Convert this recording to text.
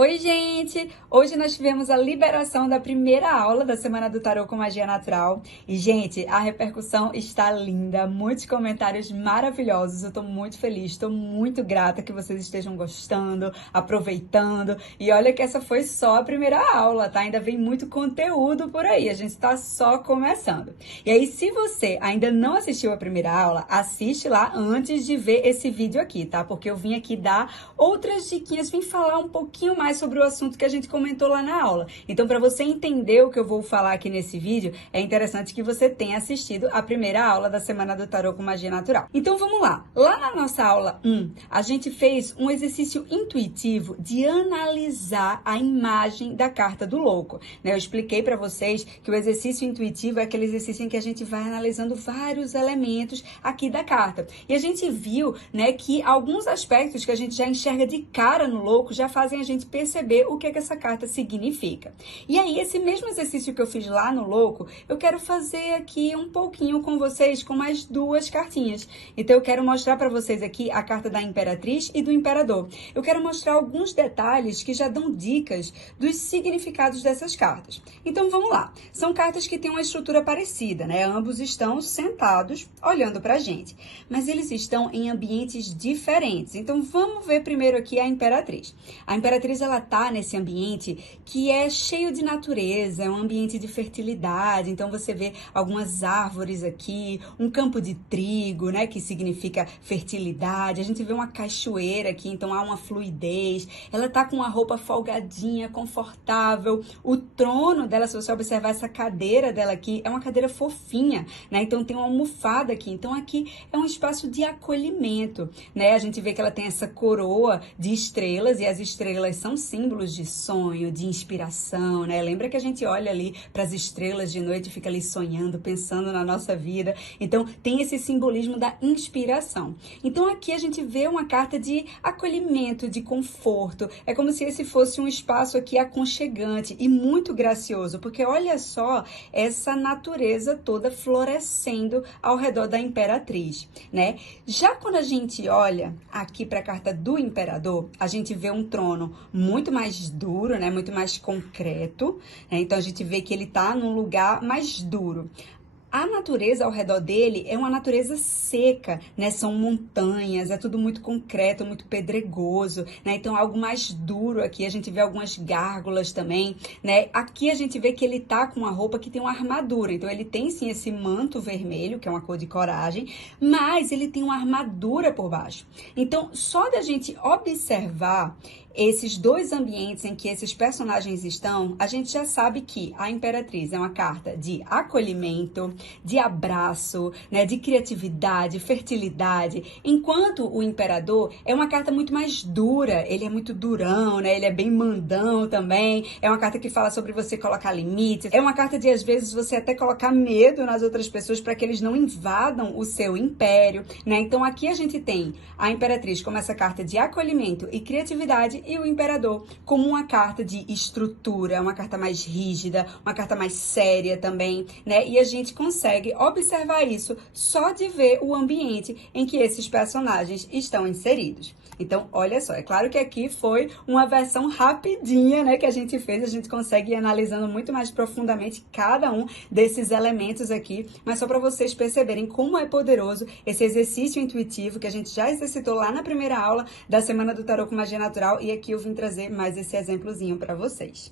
Oi, gente! Hoje nós tivemos a liberação da primeira aula da Semana do Tarô com Magia Natural. E, gente, a repercussão está linda, muitos comentários maravilhosos. Eu tô muito feliz, tô muito grata que vocês estejam gostando, aproveitando. E olha que essa foi só a primeira aula, tá? Ainda vem muito conteúdo por aí, a gente tá só começando. E aí, se você ainda não assistiu a primeira aula, assiste lá antes de ver esse vídeo aqui, tá? Porque eu vim aqui dar outras diquinhas, vim falar um pouquinho mais sobre o assunto que a gente comentou lá na aula. Então, para você entender o que eu vou falar aqui nesse vídeo, é interessante que você tenha assistido a primeira aula da Semana do Tarô com Magia Natural. Então, vamos lá. Lá na nossa aula 1, a gente fez um exercício intuitivo de analisar a imagem da carta do louco, né? Eu expliquei para vocês que o exercício intuitivo é aquele exercício em que a gente vai analisando vários elementos aqui da carta. E a gente viu, né, que alguns aspectos que a gente já enxerga de cara no louco já fazem a gente perceber o que é que essa carta significa. E aí, esse mesmo exercício que eu fiz lá no louco, eu quero fazer aqui um pouquinho com vocês com mais duas cartinhas. Então, eu quero mostrar para vocês aqui a carta da Imperatriz e do Imperador. Eu quero mostrar alguns detalhes que já dão dicas dos significados dessas cartas. Então, vamos lá. São cartas que têm uma estrutura parecida, né? Ambos estão sentados, olhando para a gente. Mas eles estão em ambientes diferentes. Então, vamos ver primeiro aqui a Imperatriz. A Imperatriz, ela tá nesse ambiente que é cheio de natureza, é um ambiente de fertilidade. Então, você vê algumas árvores aqui, um campo de trigo, né, que significa fertilidade. A gente vê uma cachoeira aqui, então há uma fluidez. Ela tá com uma roupa folgadinha, confortável. O trono dela, se você observar essa cadeira dela aqui, é uma cadeira fofinha, né? Então, tem uma almofada aqui. Então, aqui é um espaço de acolhimento, né? A gente vê que ela tem essa coroa de estrelas e as estrelas são símbolos de sonho, de inspiração, né? Lembra que a gente olha ali para as estrelas de noite e fica ali sonhando, pensando na nossa vida. Então, tem esse simbolismo da inspiração. Então, aqui a gente vê uma carta de acolhimento, de conforto. É como se esse fosse um espaço aqui aconchegante e muito gracioso, porque olha só essa natureza toda florescendo ao redor da Imperatriz, né? Já quando a gente olha aqui para a carta do Imperador, a gente vê um trono muito mais duro, né? Muito mais concreto, né? Então, a gente vê que ele tá num lugar mais duro. A natureza ao redor dele é uma natureza seca, né? São montanhas, é tudo muito concreto, muito pedregoso, né? Então, algo mais duro aqui. A gente vê algumas gárgulas também, né? Aqui a gente vê que ele tá com uma roupa que tem uma armadura. Então, ele tem, sim, esse manto vermelho, que é uma cor de coragem, mas ele tem uma armadura por baixo. Então, só da gente observar esses dois ambientes em que esses personagens estão, a gente já sabe que a Imperatriz é uma carta de acolhimento, de abraço, né, de criatividade, fertilidade, enquanto o Imperador é uma carta muito mais dura, ele é muito durão, né, ele é bem mandão também, é uma carta que fala sobre você colocar limites, é uma carta de, às vezes, você até colocar medo nas outras pessoas para que eles não invadam o seu império, né, então aqui a gente tem a Imperatriz como essa carta de acolhimento e criatividade, e o Imperador como uma carta de estrutura, uma carta mais rígida, uma carta mais séria também, né? E a gente consegue observar isso só de ver o ambiente em que esses personagens estão inseridos. Então, olha só, é claro que aqui foi uma versão rapidinha, né, que a gente fez, a gente consegue ir analisando muito mais profundamente cada um desses elementos aqui, mas só para vocês perceberem como é poderoso esse exercício intuitivo que a gente já exercitou lá na primeira aula da Semana do Tarô com Magia Natural, e aqui eu vim trazer mais esse exemplozinho para vocês.